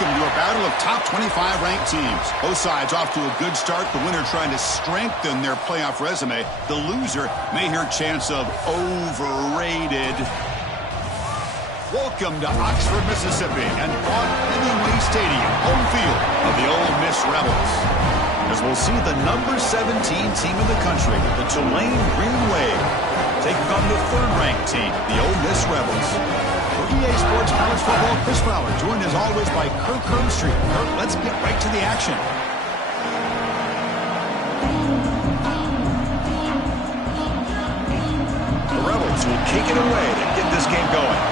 welcome to a battle of top 25 ranked teams. Both sides off to a good start. The winner trying to strengthen their playoff resume. The loser may hear chants of overrated. Welcome to Oxford, Mississippi, and Hemingway Stadium, home field of the Ole Miss Rebels. As we'll see the number 17 team in the country, the Tulane Green Wave, taking on the third-ranked team, the Ole Miss Rebels. For EA Sports College Football, Chris Fowler, joined as always by Kirk Herbstreit. Kirk, let's get right to the action. The Rebels will kick it away to get this game going.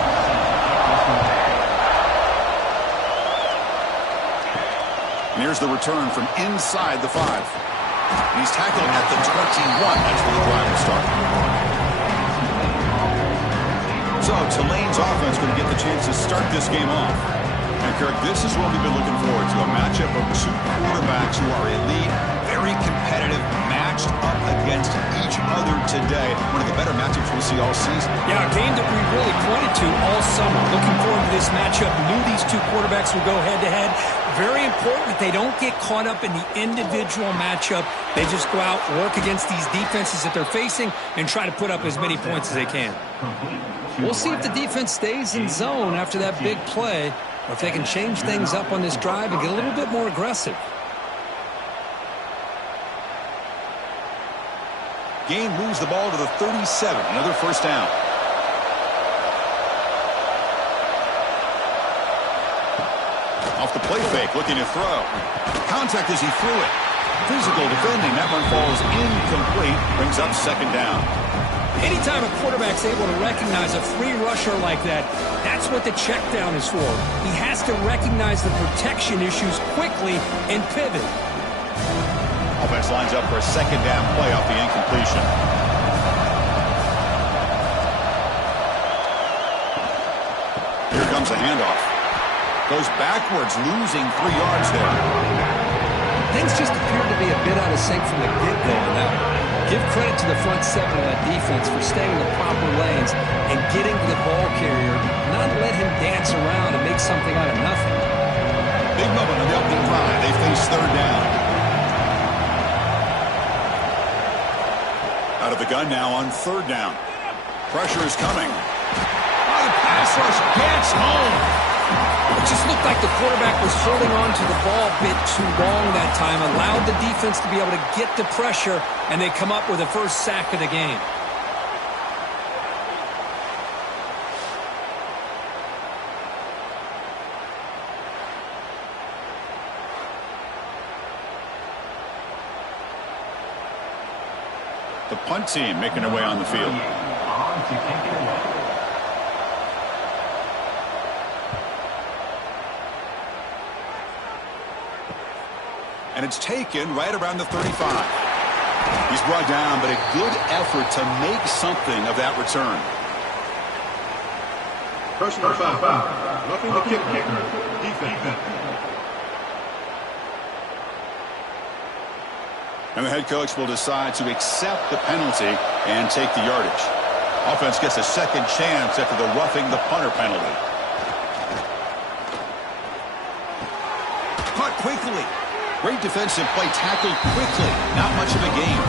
And here's the return from inside the 5. And he's tackled at the 21. That's where the drive will start. So Tulane's offense going to get the chance to start this game off. And Kirk, this is what we've been looking forward to, a matchup of two quarterbacks who are elite, very competitive, matched up against each other today. One of the better matchups we'll see all season. Yeah, a game that we really pointed to all summer. Looking forward to this matchup. Knew these two quarterbacks would go head-to-head. Very important that they don't get caught up in the individual matchup. They just go out, work against these defenses that they're facing, and try to put up as many points as they can. We'll see if the defense stays in zone after that big play, or if they can change things up on this drive and get a little bit more aggressive. Gain moves the ball to the 37. Another first down. Off the play fake, looking to throw. Contact as he threw it. Physical defending. That one falls incomplete. Brings up second down. Anytime a quarterback's able to recognize a free rusher like that, that's what the check down is for. He has to recognize the protection issues quickly and pivot. Offense lines up for a second down play off the incompletion. Here comes a handoff. Goes backwards, losing 3 yards there. Things just appear to be a bit out of sync from the get-go on that one. Give credit to the front 7 of that defense for staying in the proper lanes and getting to the ball carrier, not let him dance around and make something out of nothing. Big moment on the opening drive. They face third down. Out of the gun now on third down. Pressure is coming. Oh, the pass rush gets home. It just looked like the quarterback was holding on to the ball a bit too long that time, allowed the defense to be able to get the pressure, and they come up with the first sack of the game. The punt team making their way on the field. And it's taken right around the 35. He's brought down, but a good effort to make something of that return. Personal foul. Roughing the kicker. Defense. And the head coach will decide to accept the penalty and take the yardage. Offense gets a second chance after the roughing the punter penalty. Caught quickly. Great defensive play, tackled quickly. Not much of a gain.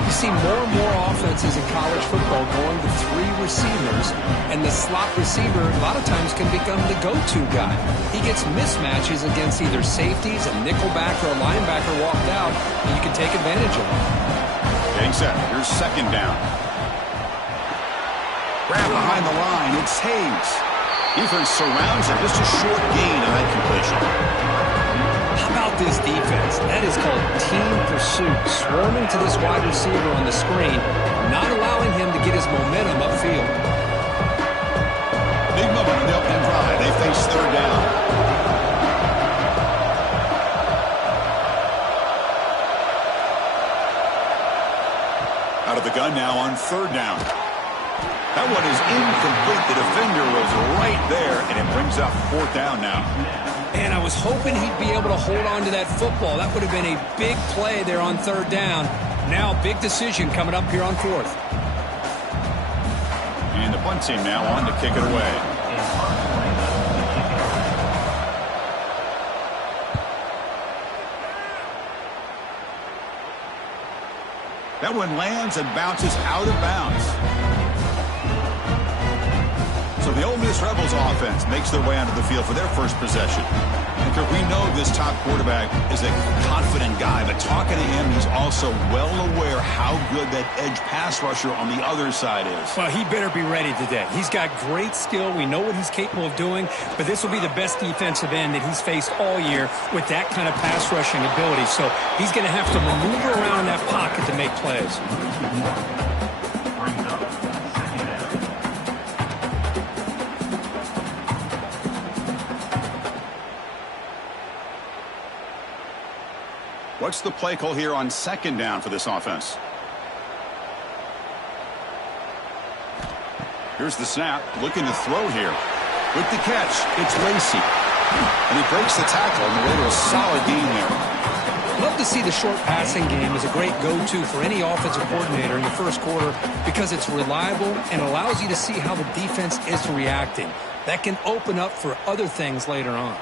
You see more and more offenses in college football going to 3 receivers, and the slot receiver a lot of times can become the go-to guy. He gets mismatches against either safeties, a nickelback, or a linebacker walked out, and you can take advantage of it. Getting set. Here's second down. Grab behind the line. It's Hayes. Defense surrounds him. Just a short gain on that completion. How about this defense? That is called team pursuit. Swarming to this wide receiver on the screen, not allowing him to get his momentum upfield. Big moment on the opening drive. They face third down. Out of the gun now on third down. That one is incomplete. The defender was right there, and it brings up fourth down now. And I was hoping he'd be able to hold on to that football. That would have been a big play there on third down. Now, big decision coming up here on fourth. And the punt team now on to kick it away. That one lands and bounces out of bounds. So the Ole Miss Rebels offense makes their way onto the field for their first possession. And we know this top quarterback is a confident guy, but talking to him, he's also well aware how good that edge pass rusher on the other side is. Well, he better be ready today. He's got great skill. We know what he's capable of doing, but this will be the best defensive end that he's faced all year with that kind of pass rushing ability. So he's going to have to maneuver around in that pocket to make plays. What's the play call here on second down for this offense? Here's the snap, looking to throw here. With the catch, it's Lacey. And he breaks the tackle on the way to a solid gain there. Love to see the short passing game as a great go-to for any offensive coordinator in the first quarter because it's reliable and allows you to see how the defense is reacting. That can open up for other things later on.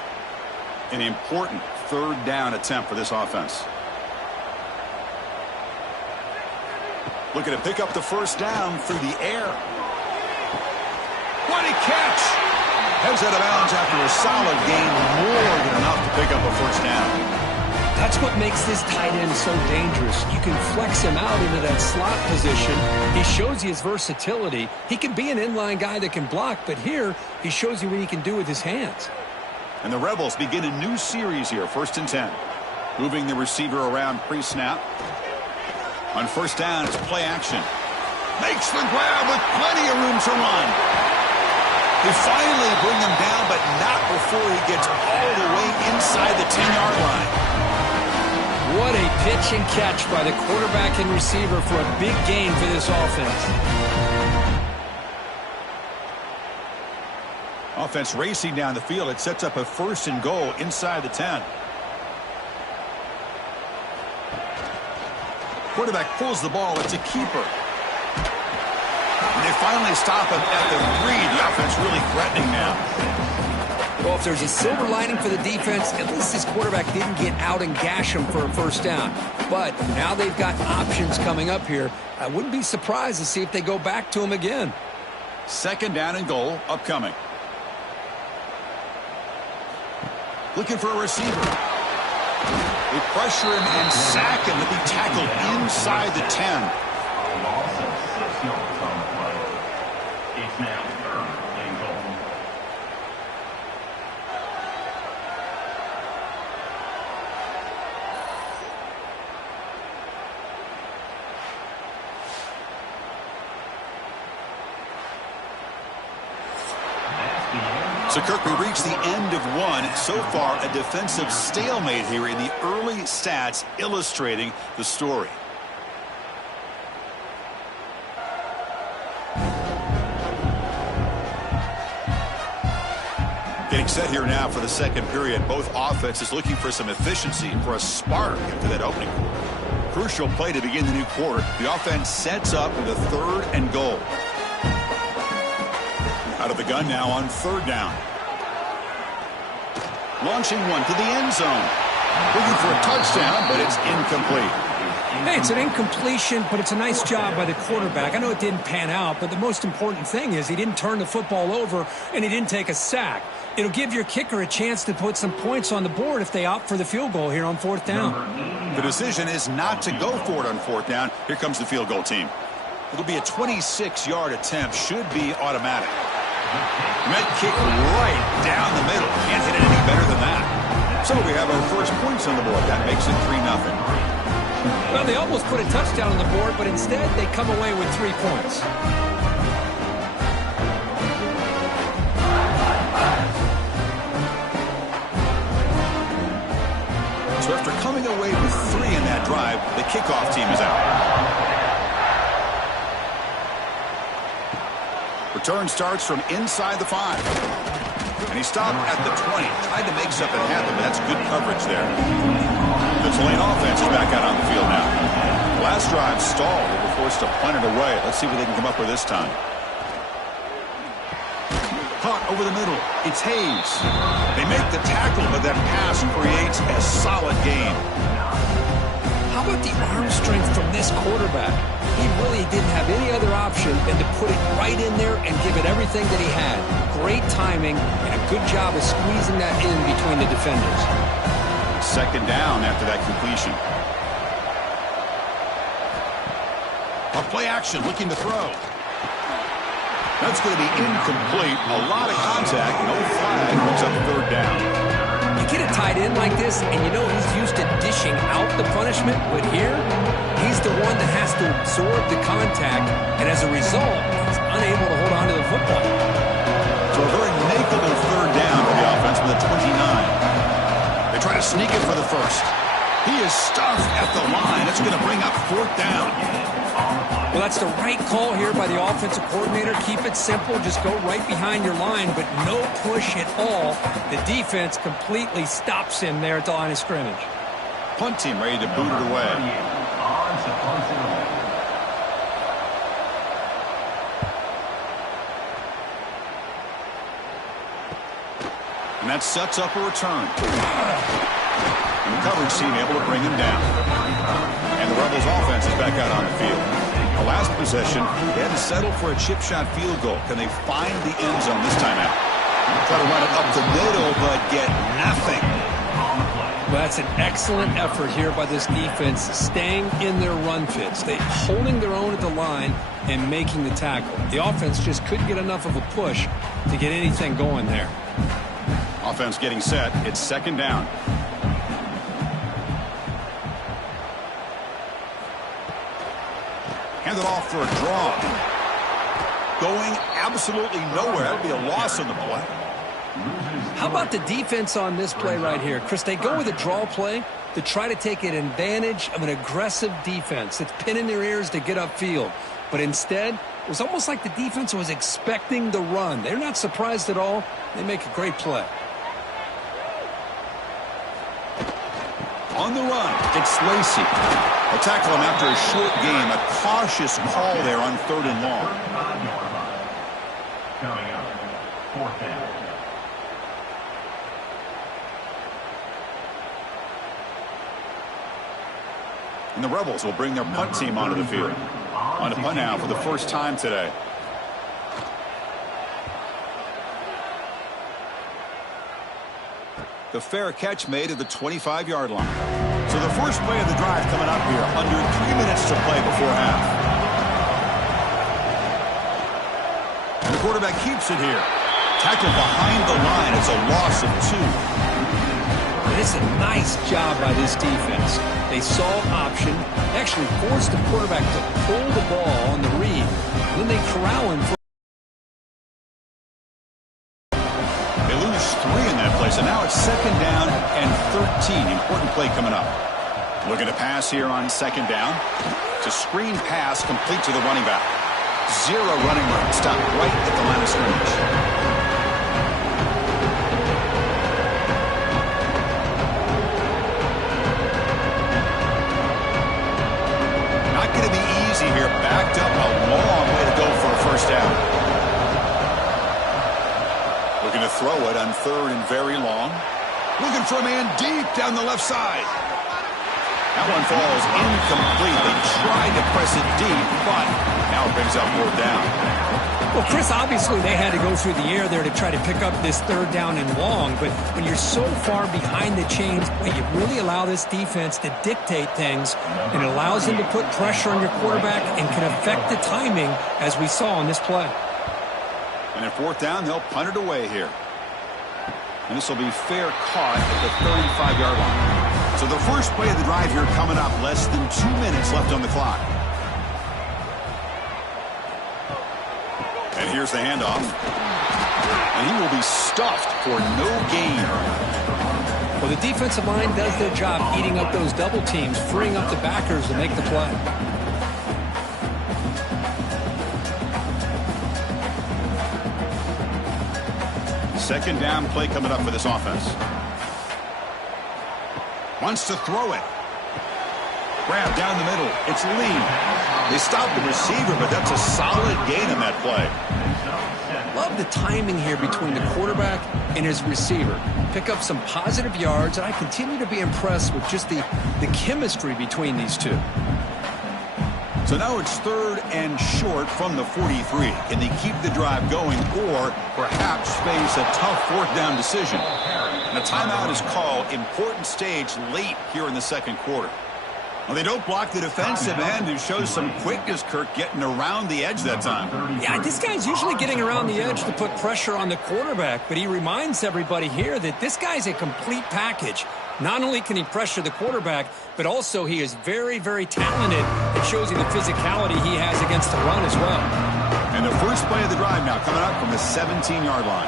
An important third down attempt for this offense. Looking to pick up the first down through the air. What a catch! Heads out of bounds after a solid gain, more than enough to pick up a first down. That's what makes this tight end so dangerous. You can flex him out into that slot position. He shows you his versatility. He can be an inline guy that can block, but here he shows you what he can do with his hands. And the Rebels begin a new series here, 1st and 10. Moving the receiver around pre-snap. On first down, it's play action. Makes the grab with plenty of room to run. They finally bring him down, but not before he gets all the way inside the 10-yard line. What a pitch and catch by the quarterback and receiver for a big gain for this offense. Offense racing down the field. It sets up a 1st and goal inside the 10. Quarterback pulls the ball. It's a keeper. And they finally stop him at the 3. The offense really threatening now. Well, if there's a silver lining for the defense, at least this quarterback didn't get out and gash him for a first down. But now they've got options coming up here. I wouldn't be surprised to see if they go back to him again. 2nd down and goal upcoming. Looking for a receiver. They pressure him and sack him to be tackled inside the 10. Loss of 6 yards on the play. It's now 3rd and goal. So, Kirk, we reached the end of one. So far, a defensive stalemate here in the early stats illustrating the story. Getting set here now for the second period. Both offenses looking for some efficiency, for a spark after that opening quarter. Crucial play to begin the new quarter. The offense sets up with a 3rd and goal. Out of the gun now on 3rd down. Launching one to the end zone. Looking for a touchdown, but it's incomplete. Hey, it's an incompletion, but it's a nice job by the quarterback. I know it didn't pan out, but the most important thing is he didn't turn the football over and he didn't take a sack. It'll give your kicker a chance to put some points on the board if they opt for the field goal here on 4th down. The decision is not to go for it on 4th down. Here comes the field goal team. It'll be a 26-yard attempt. Should be automatic. Met kick right down the middle. Can't hit it any better than that. So we have our first points on the board. That makes it 3-0. Well, they almost put a touchdown on the board, but instead they come away with 3 points. So after coming away with 3 in that drive, the kickoff team is out. Return starts from inside the 5. And he stopped at the 20. Tried to make something happen, but that's good coverage there. The Tulane offense is back out on the field now. Last drive stalled. They were forced to punt it away. Let's see what they can come up with this time. Caught over the middle. It's Hayes. They make the tackle, but that pass creates a solid gain. How about the arm strength from this quarterback? He really didn't have any other option than to put it right in there and give it everything that he had. Great timing and a good job of squeezing that in between the defenders. Second down after that completion. A play action, looking to throw. That's going to be incomplete. A lot of contact, no flag, brings up third down. You get a tight end like this, and you know he's used to dishing out the punishment, but here, he's the one that has to absorb the contact, and as a result, he's unable to hold on to the football. So a very makeable third down for the offense with a 29. They try to sneak it for the first. He is stuffed at the line. It's going to bring up fourth down. Well, that's the right call here by the offensive coordinator. Keep it simple. Just go right behind your line, but no push at all. The defense completely stops him there at the line of scrimmage. Punt team ready to boot it away. And that sets up a return. And the coverage team able to bring him down. And the Rebels offense is back out on the field. The last possession, they had to settle for a chip shot field goal. Can they find the end zone this time out? Try to run it up the middle, but get nothing. Well, that's an excellent effort here by this defense, staying in their run fits. They holding their own at the line and making the tackle. The offense just couldn't get enough of a push to get anything going there. Offense getting set. It's second down. Hand it off for a draw. Going absolutely nowhere. That would be a loss on the play. How about the defense on this play right here? Chris, they go with a draw play to try to take an advantage of an aggressive defense that's pinning their ears to get upfield. But instead, it was almost like the defense was expecting the run. They're not surprised at all. They make a great play. On the run, it's Lacey. They'll tackle him after a short game. A cautious call there on third and long. Coming up, fourth down. And the Rebels will bring their punt team onto the field. On to punt now for the first time today. The fair catch made at the 25-yard line. So the first play of the drive coming up here. Under 3 minutes to play before half. And the quarterback keeps it here. Tackled behind the line. It's a loss of 2. It's a nice job by this defense. They saw an option, actually forced the quarterback to pull the ball on the read. Then they corral him. They lose 3 in that play, so now it's second down and 13. Important play coming up. Looking to pass here on second down. It's a screen pass complete to the running back. 0 running room. Stopped right at the line of scrimmage. Going to be easy here. Backed up a long way to go for a first down. Looking to throw it on third and very long. Looking for a man deep down the left side. That one falls incomplete. They tried to press it deep, but now it brings up fourth down. Well, Chris, obviously they had to go through the air there to try to pick up this third down and long, but when you're so far behind the chains, you really allow this defense to dictate things, and it allows them to put pressure on your quarterback and can affect the timing, as we saw on this play. And at fourth down, they'll punt it away here. And this will be fair caught at the 35-yard line. So the first play of the drive here coming up, less than 2 minutes left on the clock. And here's the handoff. And he will be stuffed for no gain. Well, the defensive line does their job eating up those double teams, freeing up the backers to make the play. Second down play coming up for this offense. Wants to throw it. Grab down the middle. It's Lee. They stopped the receiver, but that's a solid gain in that play. Love the timing here between the quarterback and his receiver. Pick up some positive yards, and I continue to be impressed with just the chemistry between these two. So now it's 3rd and short from the 43. Can they keep the drive going or perhaps face a tough 4th down decision? And a timeout is called. Important stage late here in the 2nd quarter. Well, they don't block the defensive end, who shows some quickness, Kirk, getting around the edge that time. Yeah, this guy's usually getting around the edge to put pressure on the quarterback, but he reminds everybody here that this guy's a complete package. Not only can he pressure the quarterback, but also he is very, very talented. It shows you the physicality he has against the run as well. And the first play of the drive now coming up from the 17-yard line.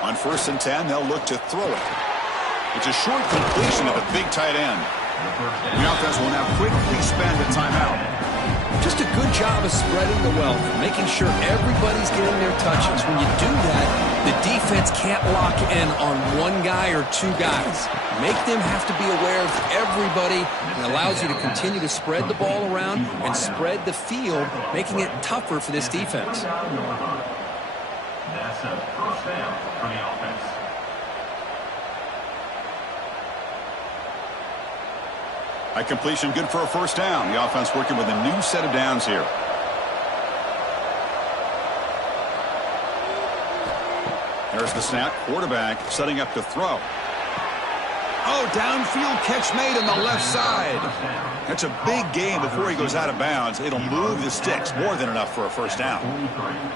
On 1st and 10, they'll look to throw it. It's a short completion to the big tight end. The offense will now quickly spend a timeout. Just a good job of spreading the wealth, making sure everybody's getting their touches. When you do that, the defense can't lock in on one guy or two guys. Make them have to be aware of everybody, and allows you to continue to spread the ball around and spread the field, making it tougher for this defense. That's a first down for the offense. A completion good for a 1st down. The offense working with a new set of downs here. There's the snap. Quarterback setting up to throw. Oh, downfield catch made on the left side. That's a big gain before he goes out of bounds. It'll move the sticks, more than enough for a 1st down.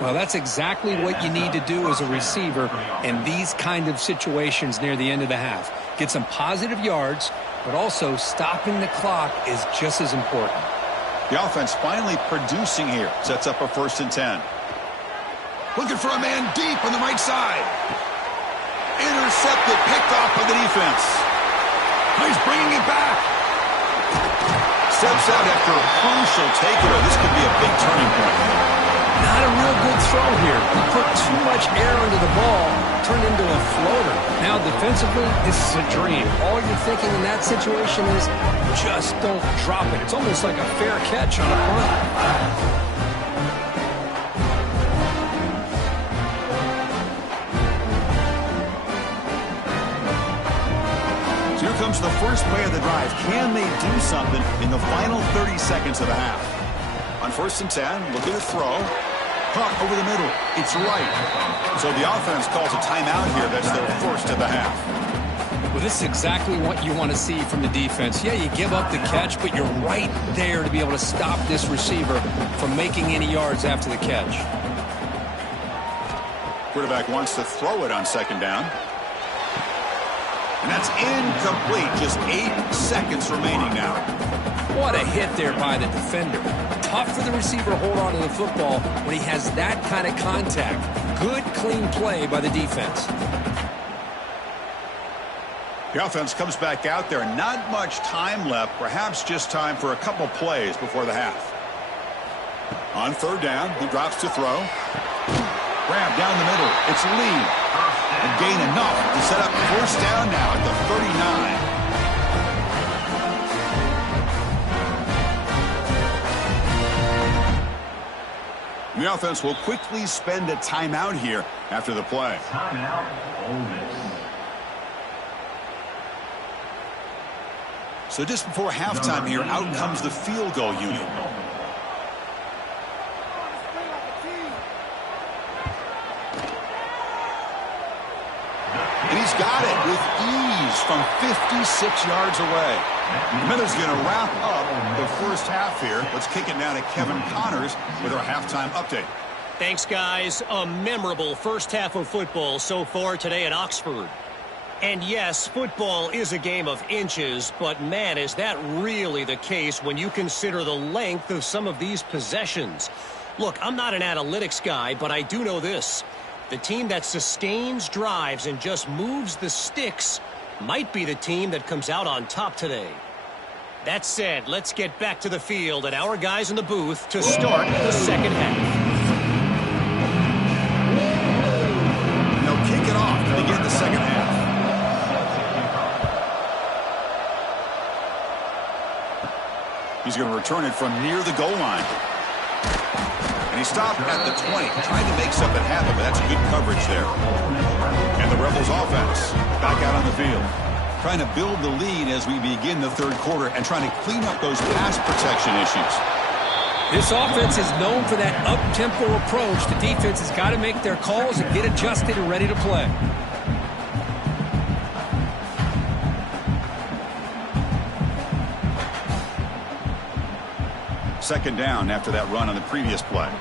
Well, that's exactly what you need to do as a receiver in these kind of situations near the end of the half. Get some positive yards, but also stopping the clock is just as important. The offense finally producing here. Sets up a 1st and 10. Looking for a man deep on the right side. Intercepted, picked off by the defense. He's bringing it back. Steps out after a crucial takeaway. This could be a big turning point. Not a real good throw here. He put too much air under the ball, turned into a floater. Now defensively, this is a dream. All you're thinking in that situation is just don't drop it. It's almost like a fair catch on a punt. Here comes the first play of the drive. Can they do something in the final 30 seconds of the half? On 1st and 10, looking to throw. Caught over the middle. It's right. So the offense calls a timeout here. That's their 1st of the half. Well, this is exactly what you want to see from the defense. Yeah, you give up the catch, but you're right there to be able to stop this receiver from making any yards after the catch. Quarterback wants to throw it on 2nd down. And that's incomplete. Just 8 seconds remaining now. What a hit there by the defender. Tough for the receiver to hold on to the football when he has that kind of contact. Good, clean play by the defense. The offense comes back out there. Not much time left. Perhaps just time for a couple plays before the half. On 3rd down, he drops to throw. Grab down the middle. It's Lee. And gain enough to set up 1st down now at the 39. The offense will quickly spend a timeout here after the play. Timeout, Ole Miss. So just before halftime here, out comes the field goal unit. And he's got it with ease from 56 yards away. The Minnows going to wrap up the 1st half here. Let's kick it now to Kevin Connors with our halftime update. Thanks, guys. A memorable 1st half of football so far today in Oxford. And yes, football is a game of inches, but man, is that really the case when you consider the length of some of these possessions. Look, I'm not an analytics guy, but I do know this. The team that sustains drives and just moves the sticks might be the team that comes out on top today. That said, let's get back to the field and our guys in the booth to start the 2nd half. And they'll kick it off to begin the 2nd half. He's He's going to return it from near the goal line. And he stopped at the 20, trying to make something happen, but that's good coverage there. And the Rebels offense back out on the field, trying to build the lead as we begin the third quarter and trying to clean up those pass protection issues. This offense is known for that up-tempo approach. The defense has got to make their calls and get adjusted and ready to play. Second down after that run on the previous play.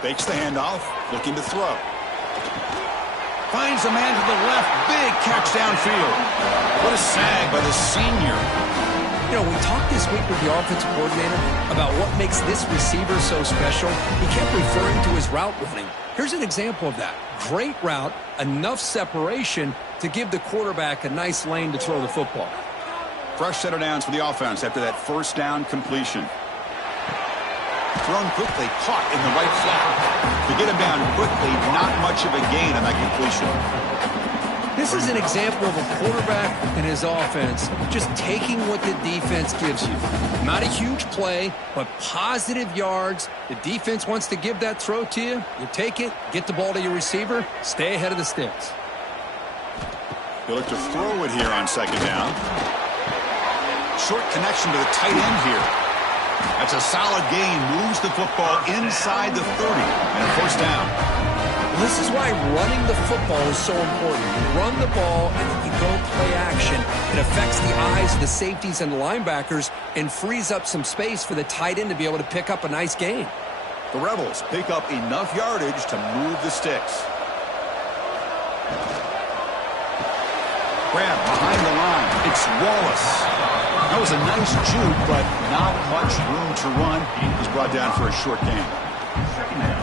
Fakes the handoff, looking to throw. Finds a man to the left, big catch downfield. What a sag by the senior. You know, we talked this week with the offensive coordinator about what makes this receiver so special. He kept referring to his route running. Here's an example of that. Great route, enough separation to give the quarterback a nice lane to throw the football. Fresh set of downs for the offense after that first down completion. Thrown quickly, caught in the right flat. To get him down quickly, not much of a gain on that completion. This is an example of a quarterback and his offense just taking what the defense gives you. Not a huge play, but positive yards. The defense wants to give that throw to you. You take it, get the ball to your receiver, stay ahead of the sticks. He'll look to throw it here on second down. Short connection to the tight end here. That's a solid gain. Moves the football inside the 30 and a first down. This is why running the football is so important. You run the ball and then you go play action. It affects the eyes of the safeties and the linebackers and frees up some space for the tight end to be able to pick up a nice gain. The Rebels pick up enough yardage to move the sticks. Grab behind the line. It's Wallace. That was a nice juke, but not much room to run. He's brought down for a short gain.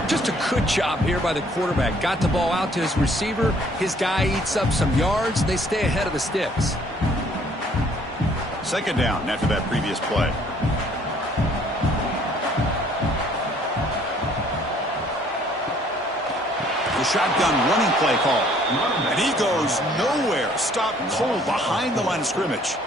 Just a good job here by the quarterback. Got the ball out to his receiver. His guy eats up some yards. They stay ahead of the sticks. Second down after that previous play. The shotgun running play call. And he goes nowhere. Stopped cold behind the line of scrimmage.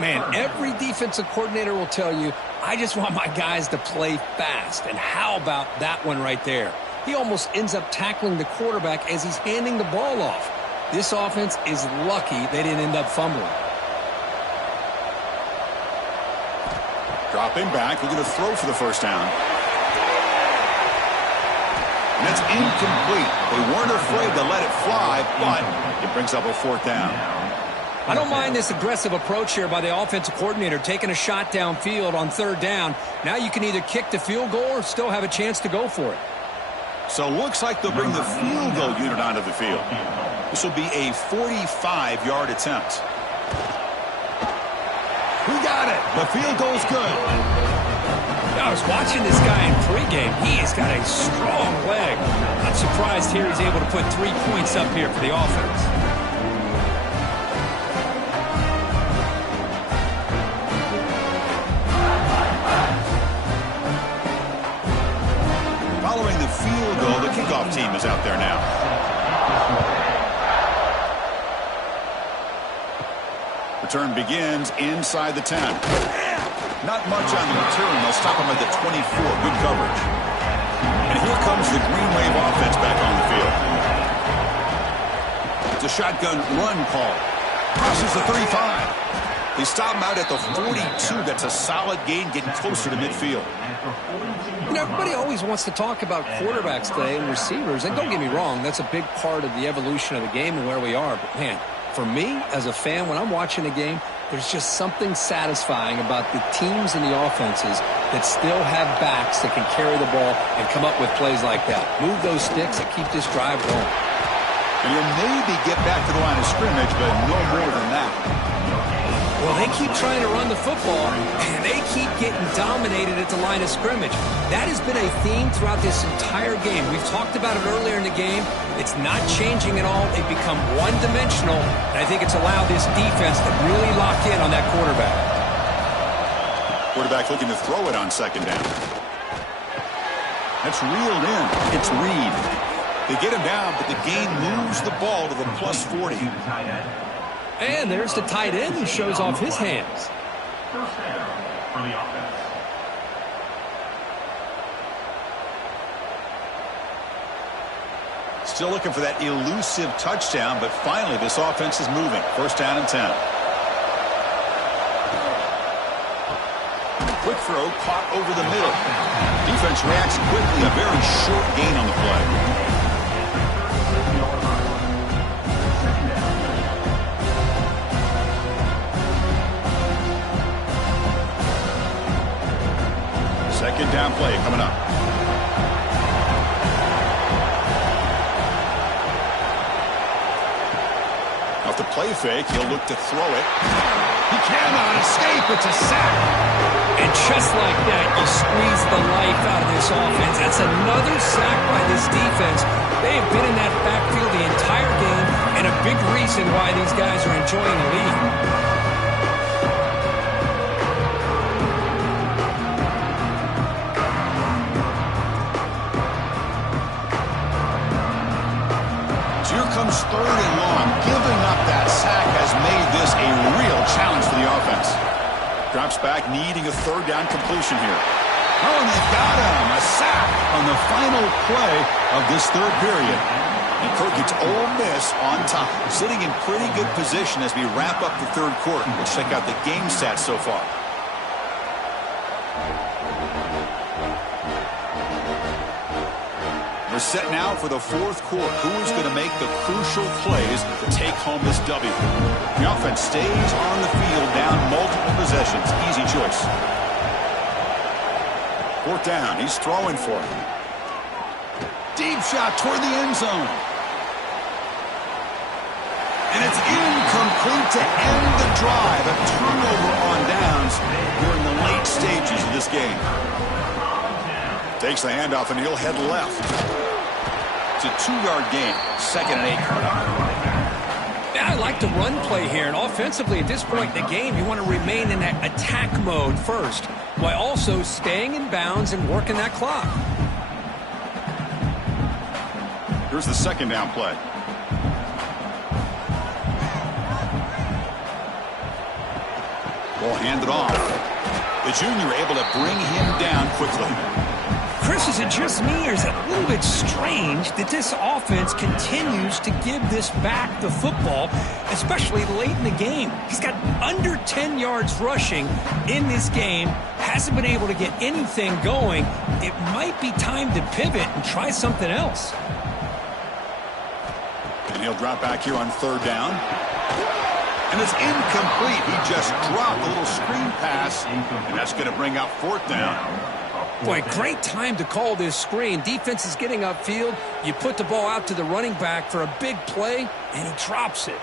Man, every defensive coordinator will tell you, I just want my guys to play fast. And how about that one right there? He almost ends up tackling the quarterback as he's handing the ball off. This offense is lucky they didn't end up fumbling. Dropping back, looking to throw for the first down. And that's incomplete. They weren't afraid to let it fly, but it brings up a fourth down. I don't mind this aggressive approach here by the offensive coordinator, taking a shot downfield on third down. Now you can either kick the field goal or still have a chance to go for it. So looks like they'll bring the field goal unit onto the field. This will be a 45-yard attempt. Who got it? The field goal's good. I was watching this guy in pregame. He has got a strong leg. I'm surprised here he's able to put 3 points up here for the offense. Following the field goal, the kickoff team is out there now. Return begins inside the 10. Not much on the return. They'll stop him at the 24. Good coverage. And here comes the Green Wave offense back on the field. It's a shotgun run call. Crosses the 35. They stop him out at the 42. That's a solid gain, getting closer to midfield. You know, everybody always wants to talk about quarterbacks today and receivers. And don't get me wrong, that's a big part of the evolution of the game and where we are. But, man, for me, as a fan, when I'm watching a game, there's just something satisfying about the teams and the offenses that still have backs that can carry the ball and come up with plays like that. Move those sticks and keep this drive going. And you'll maybe get back to the line of scrimmage, but no more than that. Well, they keep trying to run the football, and they keep getting dominated at the line of scrimmage. That has been a theme throughout this entire game. We've talked about it earlier in the game. It's not changing at all. They've become one-dimensional, and I think it's allowed this defense to really lock in on that quarterback. Quarterback looking to throw it on second down. That's reeled in. It's Reed. They get him down, but the gain moves the ball to the +40. And there's the tight end who shows off his hands. First down for the offense. Still looking for that elusive touchdown, but finally this offense is moving. First down and 10. Quick throw caught over the middle. Defense reacts quickly. A very short gain on the play. Second down play coming up. Off the play fake, he'll look to throw it. He cannot escape. It's a sack. And just like that, you squeeze the life out of this offense. That's another sack by this defense. They have been in that backfield the entire game, and a big reason why these guys are enjoying the lead. Here comes third and long. Giving up that sack has made this a real challenge for the offense. Drops back, needing a third down completion here. Oh, and they've got him. A sack on the final play of this third period. And Kirk gets Ole Miss on top. Sitting in pretty good position as we wrap up the third quarter. Let's check out the game stats so far. We're set now for the fourth quarter. Who is going to make the crucial plays to take home this W? The offense stays on the field, down multiple possessions. Easy choice. Fourth down. He's throwing for it. Deep shot toward the end zone. And it's incomplete to end the drive. A turnover on downs during the late stages of this game. Takes the handoff and he'll head left. It's a 2-yard gain. Second and 8 coming up. Yeah, I like the run play here. And offensively, at this point in the game, you want to remain in that attack mode first, while also staying in bounds and working that clock. Here's the second down play. Ball handed off. The junior able to bring him down quickly. Chris, is it just me, or is it a little bit strange that this offense continues to give this back the football, especially late in the game? He's got under 10 yards rushing in this game, hasn't been able to get anything going. It might be time to pivot and try something else. And he'll drop back here on third down. And it's incomplete. He just dropped a little screen pass, and that's going to bring up fourth down. Boy, great time to call this screen. Defense is getting upfield. You put the ball out to the running back for a big play, and he drops it.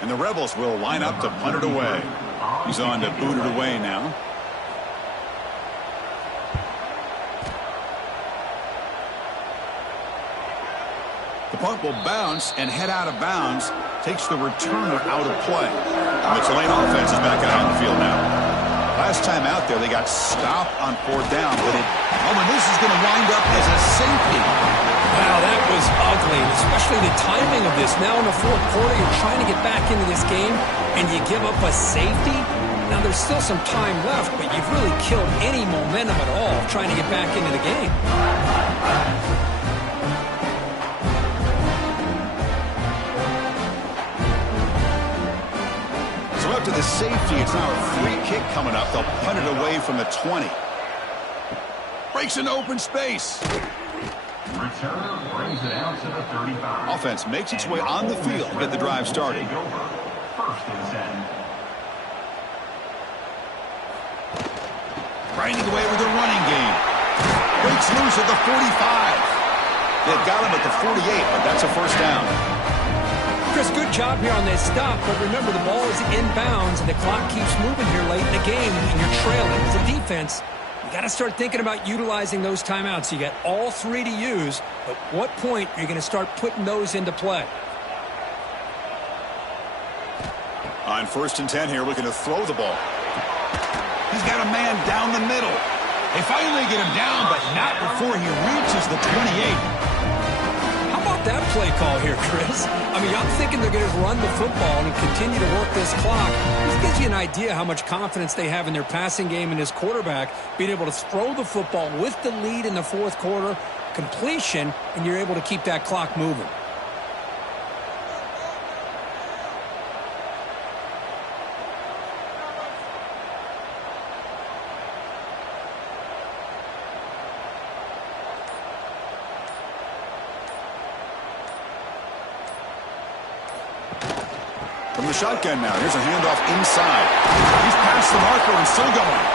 And the Rebels will line up to punt it away. He's on to boot it away now. The punt will bounce and head out of bounds. Takes the returner out of play. And the Tulane offense is back out on the field now. Last time out there, they got stopped on fourth down, but this is going to wind up as a safety. Wow, that was ugly, especially the timing of this. Now in the fourth quarter, you're trying to get back into this game, and you give up a safety. Now there's still some time left, but you've really killed any momentum at all trying to get back into the game. To the safety, it's now a free kick coming up. They'll punt it away from the 20. Breaks into open space. Returner brings it out to the 35. Offense makes its way on the field to get the drive started. First and 10. Grinding away with a running game. Breaks loose at the 45. They've got him at the 48, but that's a first down. Chris, good job here on this stop, but remember the ball is inbounds and the clock keeps moving here late in the game and you're trailing. As a defense, you got to start thinking about utilizing those timeouts. You got all three to use, but what point are you going to start putting those into play? On 1st and 10 here, looking to throw the ball. He's got a man down the middle. They finally get him down, but not before he reaches the 28. How about that play call here, Chris? I mean, I'm thinking they're going to run the football and continue to work this clock. This gives you an idea how much confidence they have in their passing game and his quarterback being able to throw the football with the lead in the fourth quarter, completion, and you're able to keep that clock moving. From the shotgun now, here's a handoff inside. He's past the marker and still going.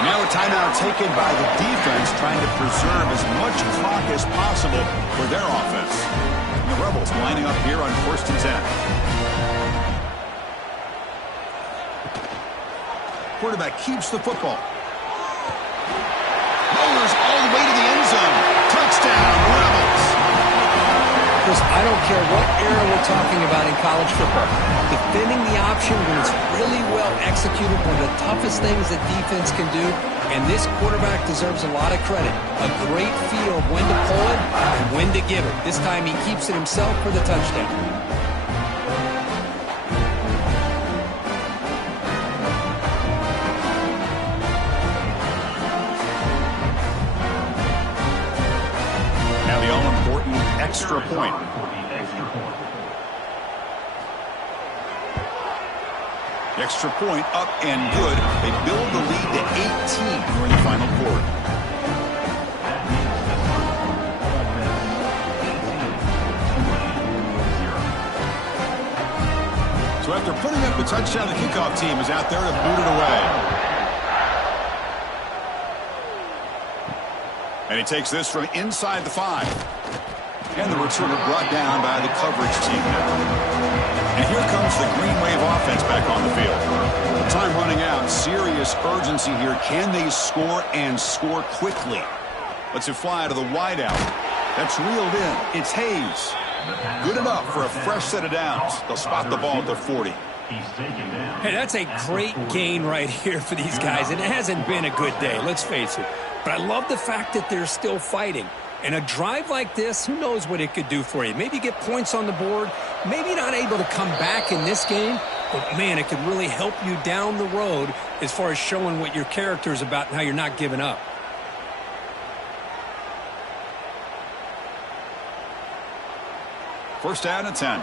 And now a timeout taken by the defense, trying to preserve as much clock as possible for their offense. And the Rebels lining up here on 1st and 10. Quarterback keeps the football. Rollers all the way to the end zone. Touchdown, Rebels. I don't care what era we're talking about in college football. Defending the option when it's really well executed, one of the toughest things that defense can do, and this quarterback deserves a lot of credit. A great feel of when to pull it and when to give it. This time he keeps it himself for the touchdown. Extra point. The extra point up and good. They build the lead to 18 during the final quarter. So after putting up the touchdown, the kickoff team is out there to boot it away. And he takes this from inside the 5. And the returner brought down by the coverage team now. And here comes the Green Wave offense back on the field. Time running out. Serious urgency here. Can they score and score quickly? Let's it fly to the wideout. That's reeled in. It's Hayes. Good enough for a fresh set of downs. They'll spot the ball at the 40. Hey, that's a great gain right here for these guys. And it hasn't been a good day, let's face it. But I love the fact that they're still fighting. And a drive like this, who knows what it could do for you. Maybe get points on the board. Maybe not able to come back in this game. But, man, it could really help you down the road as far as showing what your character is about and how you're not giving up. First down and 10.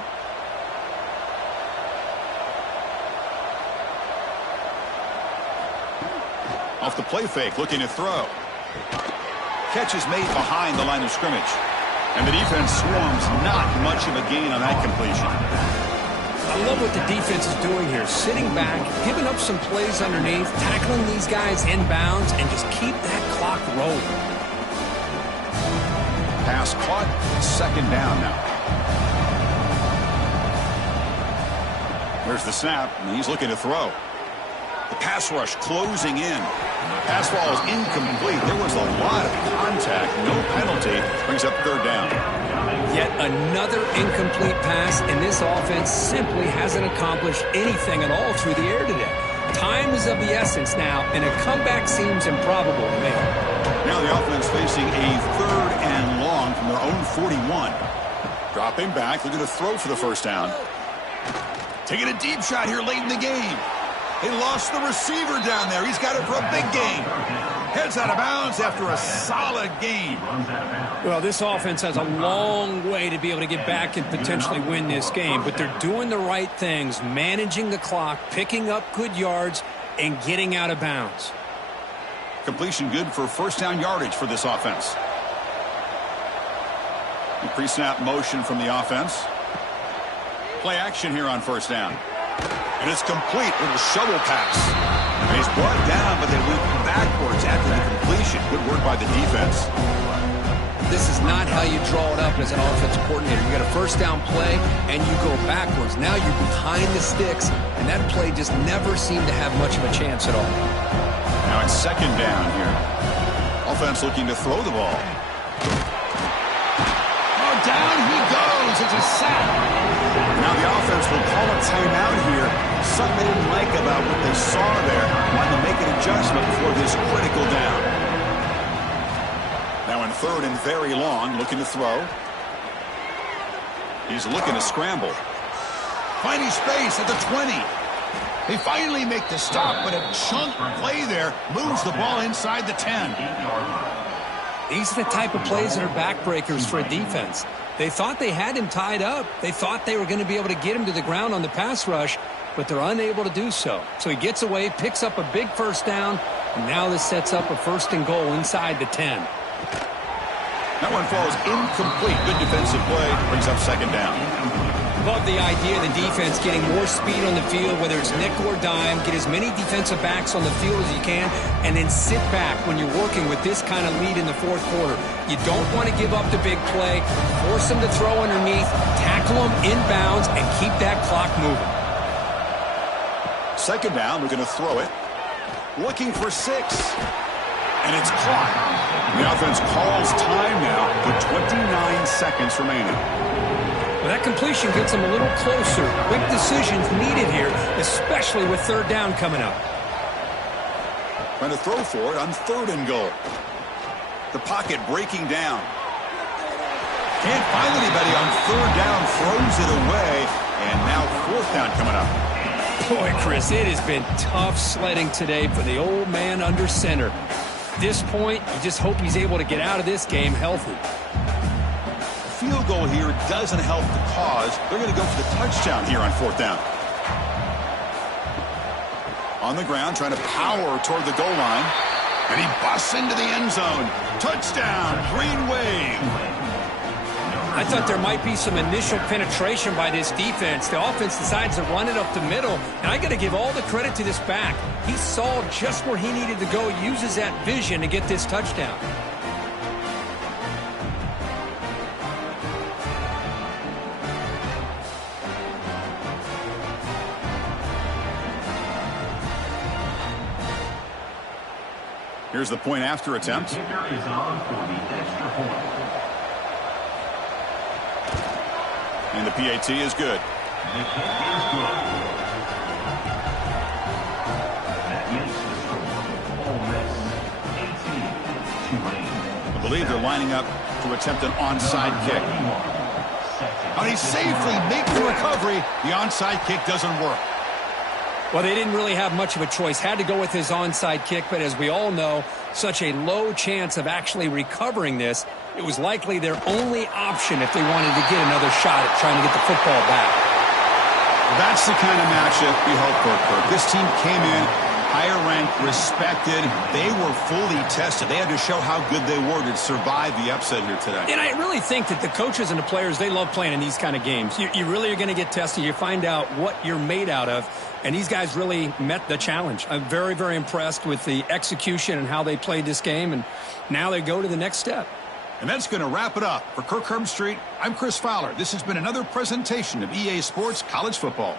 Off the play fake, looking to throw. Catch is made behind the line of scrimmage. And the defense swarms, not much of a gain on that completion. I love what the defense is doing here. Sitting back, giving up some plays underneath, tackling these guys inbounds, and just keep that clock rolling. Pass caught, second down now. There's the snap, and he's looking to throw. The pass rush closing in. Pass ball is incomplete. There was a lot of contact. No penalty. Brings up third down. Yet another incomplete pass, and this offense simply hasn't accomplished anything at all through the air today. Time is of the essence now, and a comeback seems improbable to me. Now the offense facing a third and long from their own 41. Dropping back, looking to throw for the first down. Taking a deep shot here late in the game. They lost the receiver down there. He's got it for a big gain. Heads out of bounds after a solid gain. Well, this offense has a long way to be able to get back and potentially win this game, but they're doing the right things, managing the clock, picking up good yards, and getting out of bounds. Completion good for first down yardage for this offense. The pre-snap motion from the offense. Play action here on first down. And it's complete with a shovel pass. And he's brought down, but they went backwards after the completion. Good work by the defense. This is not how you draw it up as an offensive coordinator. You got a first down play, and you go backwards. Now you're behind the sticks, and that play just never seemed to have much of a chance at all. Now it's second down here. Offense looking to throw the ball. Oh, down he goes. It's a sack. Now the offense will call a timeout here. Something they didn't like about what they saw there. Wanted to make an adjustment before this critical down. Now in third and very long, looking to throw. He's looking to scramble. Finding space at the 20. They finally make the stop, but a chunk play there moves the ball inside the 10. These are the type of plays that are backbreakers for a defense. They thought they had him tied up. They thought they were going to be able to get him to the ground on the pass rush, but they're unable to do so. So he gets away, picks up a big first down, and now this sets up a 1st and goal inside the 10. That one falls incomplete. Good defensive play. Brings up 2nd down. Love the idea of the defense getting more speed on the field, whether it's nickel or dime, get as many defensive backs on the field as you can, and then sit back when you're working with this kind of lead in the 4th quarter. You don't want to give up the big play, force them to throw underneath, tackle them inbounds, and keep that clock moving. 2nd down, we're going to throw it. Looking for 6. And it's caught. The offense calls time now with 29 seconds remaining. Well, that completion gets them a little closer. Quick decisions needed here, especially with 3rd down coming up. Trying to throw for it on 3rd and goal. The pocket breaking down. Can't find anybody on 3rd down. Throws it away. And now 4th down coming up. Boy, Chris, it has been tough sledding today for the old man under center. At this point, you just hope he's able to get out of this game healthy. Field goal here doesn't help the cause. They're going to go for the touchdown here on 4th down. On the ground, trying to power toward the goal line. And he busts into the end zone. Touchdown, Green Wave. I thought there might be some initial penetration by this defense. The offense decides to run it up the middle, and I got to give all the credit to this back. He saw just where he needed to go, uses that vision to get this touchdown. Here's the point after attempt. Kicker is on for the extra point. And the PAT is good. The kick is good. That makes the score. Ole Miss 18, Tulane. I believe they're lining up to attempt an onside kick. And he safely makes the recovery. The onside kick doesn't work. Well, they didn't really have much of a choice. Had to go with his onside kick, but as we all know, such a low chance of actually recovering this. It was likely their only option if they wanted to get another shot at trying to get the football back. Well, that's the kind of matchup we hope for, Kirk. This team came in, higher ranked, respected. They were fully tested. They had to show how good they were to survive the upset here today. And I really think that the coaches and the players, they love playing in these kind of games. You really are going to get tested. You find out what you're made out of. And these guys really met the challenge. I'm very, very impressed with the execution and how they played this game. And now they go to the next step. And that's going to wrap it up. For Kirk Herbstreit, I'm Chris Fowler. This has been another presentation of EA Sports College Football.